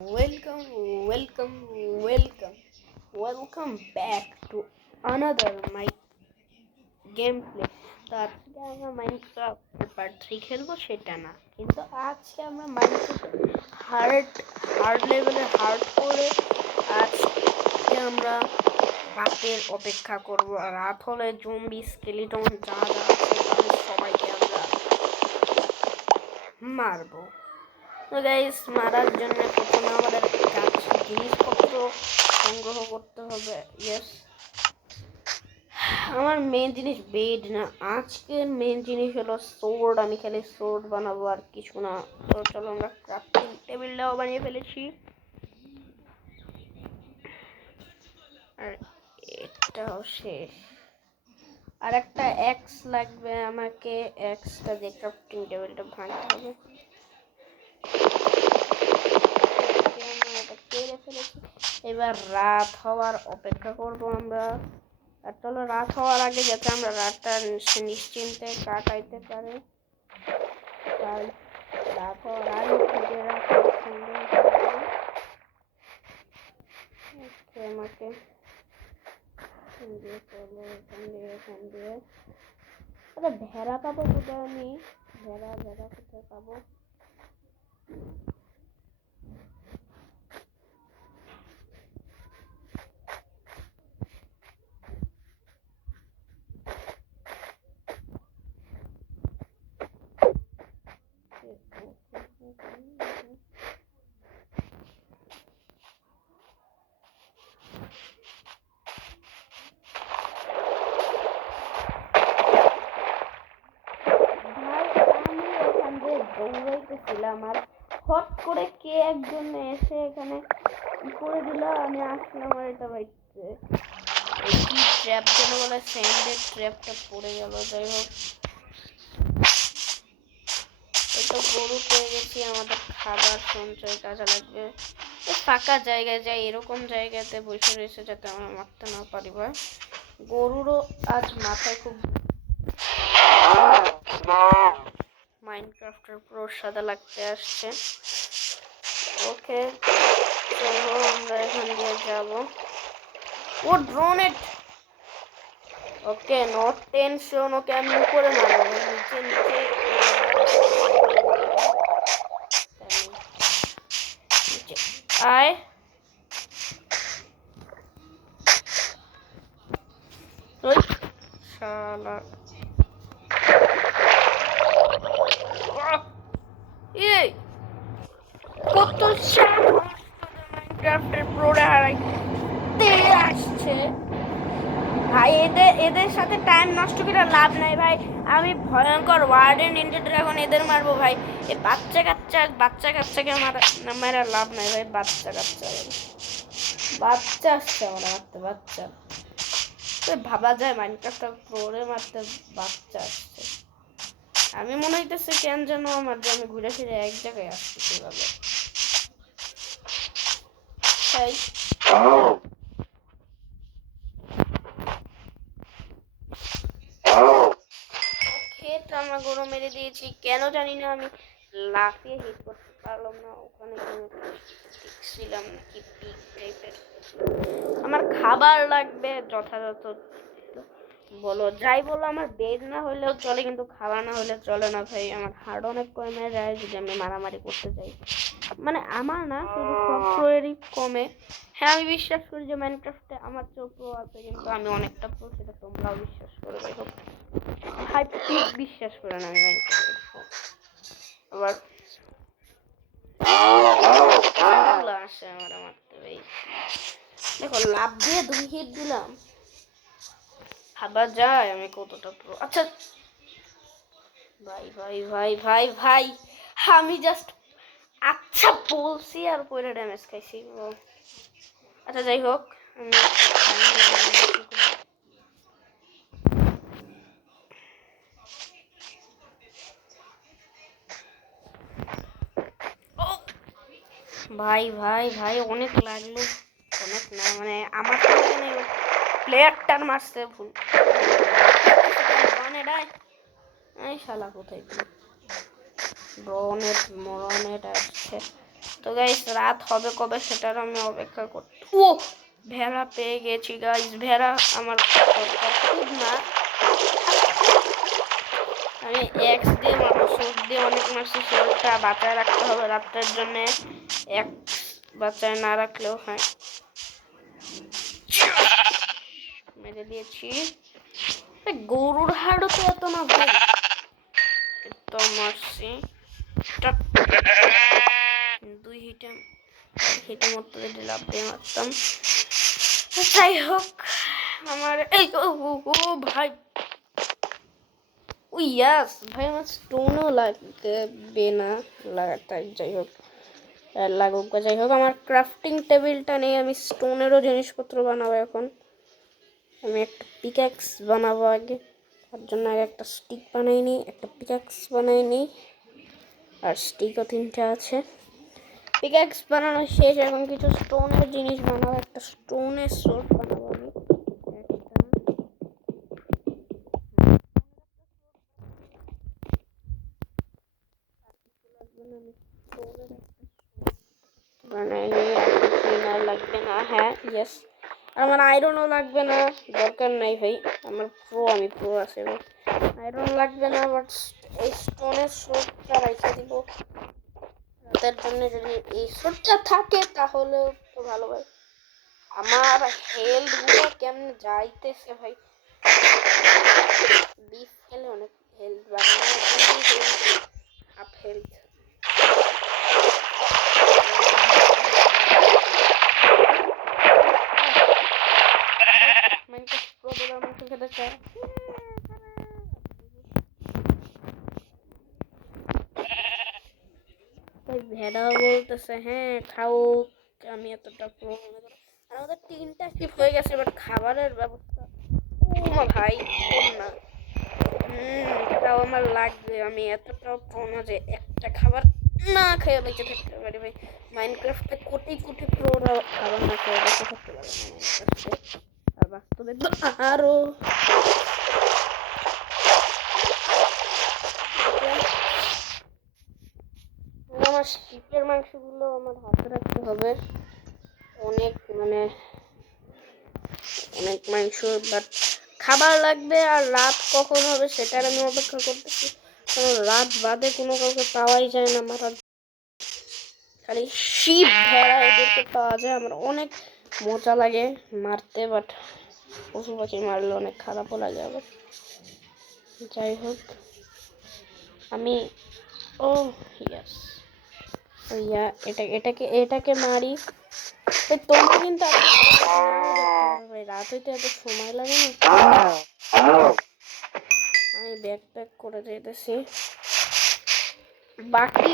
Welcome, welcome, welcome, welcome back to another my gameplay. তো আজকে আমরা মাইনক্রাফট পার্ট 3 খেলবো সেটা না, কিন্তু আজকে আমরা মাইনক্রাফট হার্ড লেভেলে হার্ড করে আজকে আমরা রাতের অপেক্ষা করব। আর রাত হলে জম্বি স্কেলিটন যা যা আছে তাদের সবাইকে আমরা মারবো। তো গাইস, মারার জন্য প্রথমে আমাদের জিনিসপত্র সংগ্রহ করতে হবে। ইয়েস, আমার মেন জিনিস বেড না, আজকের মেন জিনিস হলো সোর্ড। আমি খালি সোর্ড বানাবো আর কিছু না। তো চলো, আমরা ক্রাফটিং টেবিলটাও বানিয়ে ফেলেছি। আর এটাও শেষ। আর একটা এক্স লাগবে আমাকে, এক্সটা দিয়ে ক্রাফটিং টেবিলটা ভাঙতে হবে। এবার রাত হওয়ার অপেক্ষা করব আমরা। আর চলো, রাত হওয়ার আগে যাতে আমরা রাতটা নিশ্চিন্তে কাটাইতে পারি, তাই রাত হওয়ার আগে আমাকে ভেড়া পাবো কোথায়? আমি ভেড়া কোথায় পাবো? দৌড়াইতেছিলাম আর হট করে কে একজন এসে এখানে করে দিল। আমি আসলাম আর এটা বাইতে কি ট্র্যাপ যেন বলে, স্যান্ডের ট্র্যাপটা পড়ে গেল। যাই হোক, তো গরু পেয়ে গেছি, আমাদের খাবার সঞ্চয় কাজে লাগবে। ফাঁকা জায়গায় যাই, এরকম জায়গাতে বসে রয়েছে যাতে আমরা মারতে না পারি। ভাই, গরুরও আজ মাথায় খুব মাইনক্রাফটের পুরো সাদা লাগতে আসছে। ওকে, চলো আমরা এখান দিয়ে যাবো। ও ড্রোনেট। ওকে, নট টেনশন। ওকে, আমি উপরে মারবো, নিচে নিচে আয়। শালা, কত মাইনক্রাফটের প্রোরা হারাইতে আসছে ভাই। এদের সাথে টাইম নষ্ট করে লাভ নাই ভাই। আমি ভয়ঙ্কর ওয়ার্ডেন নিনজা ড্রাগন এদের মারবো ভাই। এই বাচ্চা কাচ্চাকে মারা লাভ নাই ভাই। বাচ্চা আসছে আমার মারতে। বাচ্চা ভাবা যায় মাইনক্রাফট প্রোরে মারতে বাচ্চা আসছে। আমি মনে হইতেছে কেন যেন আমার যে আমি ঘুরে ফিরে এক জায়গায় আসছি সেভাবে। তাই ক্ষেত আমরা গরু মেরে দিয়েছি, কেন জানি না আমি লাফিয়ে হিট করতে পারলাম না। ওখানে দেখছিলাম কি পিক টাইপের। আমার খাবার লাগবে যথাযথ বলো, যাই বলো। আমার বেড না হলেও চলে, কিন্তু খাবার না হলে চলে না ভাই। আমার হার্ড অনেক কমে যায় যদি আমি মারামারি করতে চাই। মানে আমার না, শুধু সফটওয়্যারই কমে। হ্যাঁ, আমি বিশ্বাস করি যে মাইনক্রাফটে আমার চেয়েও প্রো আছে, কিন্তু আমি অনেকটা প্রো, সেটা তোমরাও বিশ্বাস করে। দেখো ভাই, প্লিজ বিশ্বাস করে না আমি মাইনক্রাফটে প্রো। আবার আসে আমার মারতে ভাই। দেখো, লাভ দিয়ে 2 হিট দিলাম, ভাবা যায় আমি কতটা প্রো। আচ্ছা ভাই, আমি জাস্ট আচ্ছা বলছি আর পরে ড্যামেজ খাইছি। আচ্ছা যাই হোক, ভাই অনেক লাগলো। অনেক না, মানে আমার প্লেয়ারটার মারছে ভুল। এই শালা কোথায় ব্রনেট আসছে। তো গাইস রাত হবে কবে সেটার আমি অপেক্ষা করছি। ও ভেড়া পেয়ে গেছি গাইস, ভেড়া আমার দরকার খুব না, আমি এক্স দিয়ে মারবো, শোট দিয়ে অনেক মারছি, শোটটা বাঁচায় রাখতে হবে রাত্রের জন্য, এক্স বাঁচায় না রাখলেও হয়। মেরে দিয়েছি, গরুর হাড়ও তো এত না ভাই, তো মারছি দুই হিটে হিটে মরতে যদি লাভ দিয়ে মারতাম। যাই হোক আমার এই ও ভাই, ও ইয়াস ভাই আমার স্টোনও লাগবে না লাগাতার, যাই হোক লাগুক। যাই হোক আমার ক্রাফটিং টেবিলটা নেই, আমি স্টোনেরও জিনিসপত্র বানাবো এখন। আমি একটা পিক্যাক্স বানাবো আগে, তার জন্য আগে একটা স্টিক বানাই নিই, একটা পিক্যাক্স বানাই নিই, আর স্টিকও 3টা আছে। পিক্যাক্স বানানো শেষ, এখন কিছু স্টোনের জিনিস বানাবো, একটা স্টোনের সোর্ড বানাবো আমি লাগবে না। হ্যাঁ ইয়েস, আমার আয়রনও লাগবে না, দরকার নাই ভাই, আমার আমি প্রো আছে ভাই, আয়রন লাগবে না, বাট এই স্টোনের সোর্ডটা রেখে দিব রাতের জন্য, যদি এই সোর্ডটা থাকে তাহলে তো ভালো ভাই। আমার হেলথ গুলো কেমন যাইতেছে ভাই, বিফ খেলে অনেক হেলথ বাড়ানোর জন্য হাফ হেলথ। খেতে চায় ভেড়াও বলতেছে হ্যাঁ খাও, আমি এতটা প্রো মনে করি। আর আমাদের 3টা শিপ হয়ে গেছে, বাট খাবারের ব্যবস্থা ও ভাই না, তাও আমার লাগবে, আমি এতটাও প্রো না যে একটা খাবার না খেয়ে বেঁচে থাকতে পারি ভাই। মাইনক্রাফটে কোটি কোটি প্রোরা খাবার না খেয়ে বেঁচে থাকতে পারে না মাইনক্রাফটে, আর বাস্তবে তো আরো। আমার শিপের মাংসগুলো আমার হাতে রাখতে হবে, অনেক মানে অনেক মাংস, বাট খাবার লাগবে, আর রাত কখন হবে সেটার আমি অপেক্ষা করতেছি, কারণ রাত বাদে কোনো কাউকে পাওয়াই যায় না মারার, খালি শিপ ভেড়া এদেরকে পাওয়া যায়, আমার অনেক মজা লাগে মারতে, বাট পশু পাখি মারলে অনেক খারাপও লাগে আবার। যাই হোক আমি ও ইয়াস ইয়া এটাকে মারি, তোমরা কিন্তু রাত হইতে এত সময় লাগে না। আমি ব্যাকপ্যাক করে যেতেছি, বাকি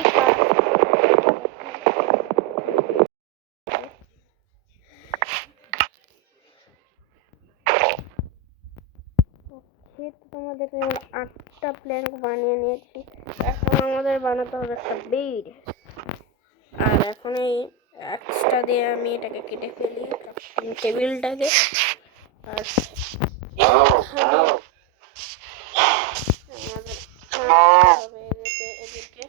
তোমাদের 8টা প্ল্যাঙ্ক বানিয়ে নিয়েছি, এখন আমাদের বানাতে হবে একটা বেড, আর এখন এই এক্সট্রা দিয়ে আমি এটাকে কেটে ফেলি টেবিলটাকে, আর এদিকে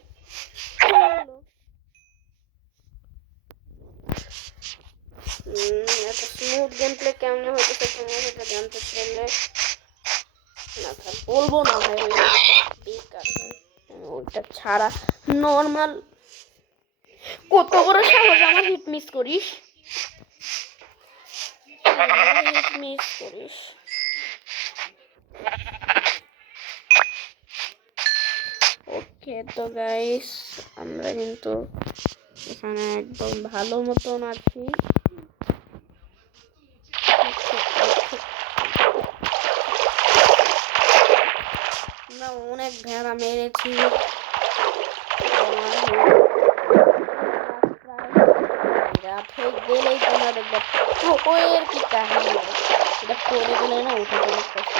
এত স্মুথ গেম প্লে কেমন হতেছে তোমরা সেটা জানতে চাইলে না বলবো না ভাই, বেকার ভাই, ওইটা ছাড়া নর্মাল। কত বড় সাহস আমার হিট মিস করিস, ওকে তো গাইস আমরা কিন্তু এখানে একদম ভালো মতন আছি, আমরা অনেক ভেড়া মেরেছি, রাত হয়ে গেলেই তোমরা দেখবে প্রোয়ের কি কাহিনী, এটা পড়ে গেলে না উঠে অনেক কষ্ট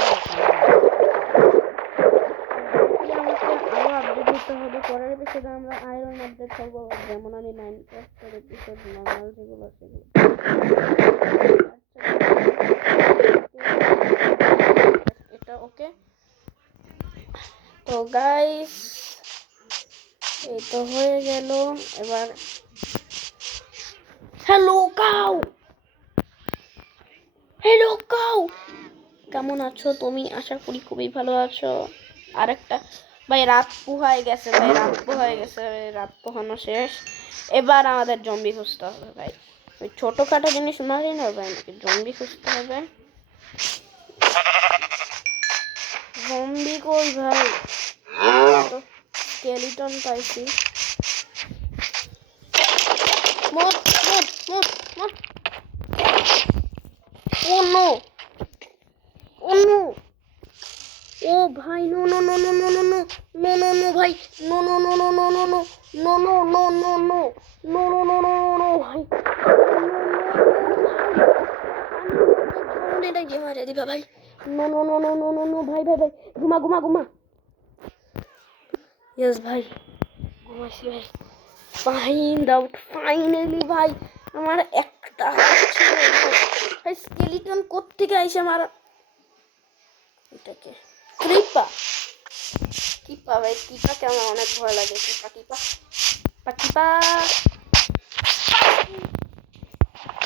আরো আপডেট দিতে হবে, পরের এপিসোডে আমরা আয়রন আপডেট করবো, যেমন আমি মাইনক্রাফটের এপিসোড নর্মাল যেগুলো সেগুলো। এটা ওকে তো গাইস এই তো হয়ে গেল, এবার হ্যালো কাউ, হ্যালো কাউ, কেমন আছো তুমি? আশা করি খুবই ভালো আছো। আরেকটা ভাই রাত পোহায় গেছে, ভাই রাত পোহায় গেছে, রাত পোহানো শেষ। এবার আমাদের জম্বি খুঁজতে হবে ভাই। ওই ছোটোখাটো জিনিস মারি না ভাই, নাকি জম্বি খুঁজতে হবে। জম্বি কই ভাই? তো স্কেলিটন পাইছি। মোট মোট মোট মোট। ও নো, ও নো, ও ভাই no no no no no no no no no no ভাই, no no no no no no no no no no no no no no no no no ভাই, এটা গিয়ে মারে দিবা ভাই। No no no no no no no ভাই ভাই ভাই, ঘুমা ঘুমা ঘুমা। ইয়েস ভাই, ঘুমাইছি ভাই। ফাইন্ড আউট ফাইনালি ভাই, আমার একটা ছিল ভাই। স্কেলিটন কোত্থেকে আইসে আমার এটাকে ক্রিপা, কিপা ভাই, কিপাকে আমার অনেক ভয় লাগে। কিপা কিপা কিপা,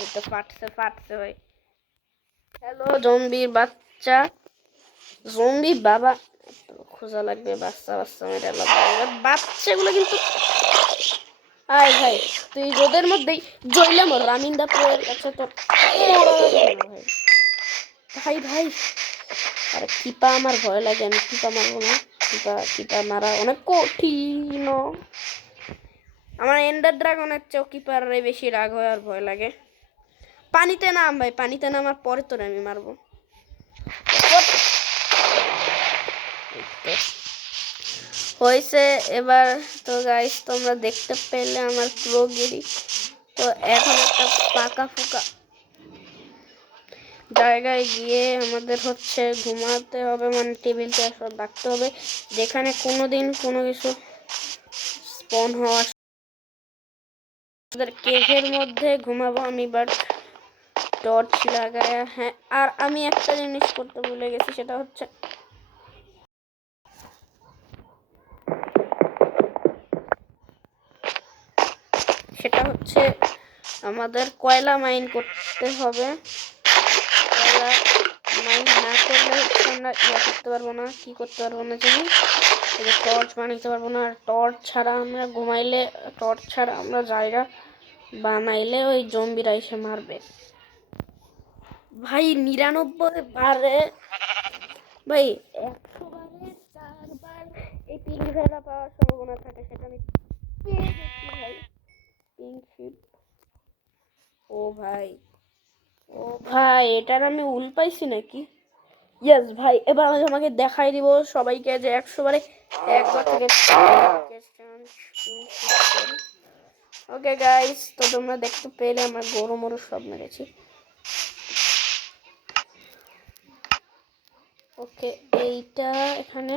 এই তো ফাটছে ফাটছে ভাই। হ্যালো জম্বির বাচ্চা, জম্বি বাবা খোঁজা লাগবে। বাচ্চা বাচ্চা মেরে বাচ্চাগুলো কিন্তু। আয় ভাই, তুই রোদের মধ্যেই জইলাম রামিন্দা প্রয়ের কাছে তো ভাই। ভাই ভাই, আরে কিপা আমার ভয় লাগে, আমি কিপা মারবো না। কিপা কিপা মারা অনেক কঠিন। আমার এন্ডার ড্রাগনের চেয়েও কিপারে বেশি রাগ হয় আর ভয় লাগে। পানিতে নাম ভাই, পানিতে নামার পরে তোরে আমি মারবো। হয়েছে এবার তো গাইস, তোমরা দেখতে পেলে আমার প্রোগিরি। তো এখন একটা পাকা ফুকা জায়গায় গিয়ে আমাদের হচ্ছে ঘুমাতে হবে, মানে টেবিলটা সব রাখতে হবে, যেখানে কোনোদিন কোনো কিছু স্পন হওয়া। আমাদের কেভের মধ্যে ঘুমাবো আমি, বাট টর্চ লাগায়। হ্যাঁ, আর আমি একটা জিনিস করতে ভুলে গেছি, সেটা হচ্ছে আমাদের কয়লা মাইন করতে হবে। কয়লা মাইন না করলে হচ্ছে আমরা করতে পারবো না। কি করতে পারবো না জানি, টর্চ বানাইতে পারবো না। আর টর্চ ছাড়া আমরা ঘুমাইলে, টর্চ ছাড়া আমরা জায়গা বানাইলে ওই জম্বিরা এসে মারবে ভাই। 99 বারে ভাই, 100 বারে 4 বার এই পিঙ্ক ভেড়া পাওয়ার সম্ভাবনা থাকে, সেটা আমি পেয়ে গেছি ভাই। পিঙ্ক শিপ, ও ভাই, ও ভাই, এটার আমি উল পাইছি নাকি? ইয়েস ভাই, এবার আমি আমাকে দেখাই দিব সবাইকে যে 100 বারে একবার থেকে। ওকে গাইস, তো তোমরা দেখতে পেলে আমার গরু মরু সব মেরেছি। ওকে, এইটা এখানে,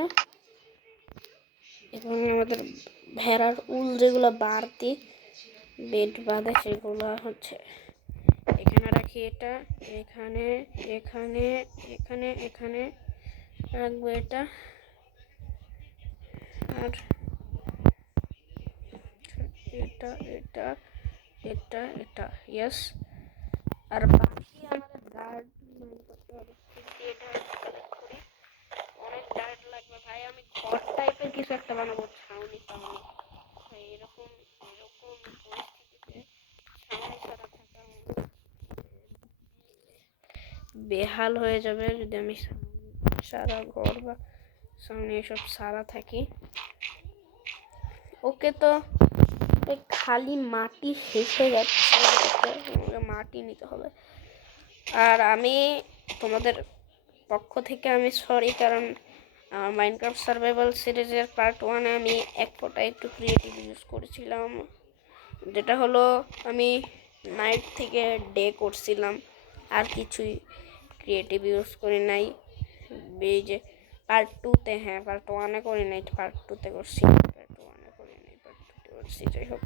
এবং আমাদের ভেড়ার উল যেগুলো বাড়তি বেড বাঁধে সেগুলো হচ্ছে এখানে রাখি। এটা এখানে এখানে এখানে এখানে রাখবো এটা। আর এটা এটা এটা এটা ইয়েস। আর বাকি আমাদের গার্ড করতে হবে, এটা করি। অনেক গার্ড লাগবে ভাই, আমি ঘর টাইপের কিছু একটা বানাবো, ছাউনি ছাউনি ভাই। এরকম এরকম পরিস্থিতিতে ছাউনি ছাড়া থাকা বেহাল হয়ে যাবে যদি আমি সারা ঘর বা সামনে এসব সারা থাকি। ওকে, তো খালি মাটি শেষ হয়ে যাচ্ছে, মাটি নিতে হবে। আর আমি তোমাদের পক্ষ থেকে আমি সরি, কারণ মাইনক্রাফট সার্ভাইভাল সিরিজের পার্ট 1-এ আমি এক ফোঁটা একটু ক্রিয়েটিভ ইউজ করেছিলাম, যেটা হলো আমি নাইট থেকে ডে করছিলাম, আর কিছুই ক্রিয়েটিভ ইউজ করি নাই। এই যে পার্ট 2-তে, হ্যাঁ পার্ট 1-এ করি নাই, পার্ট 2-তে করছি। পার্ট 1-এ করি নাই, পার্ট 2-তে করছি। যাই হোক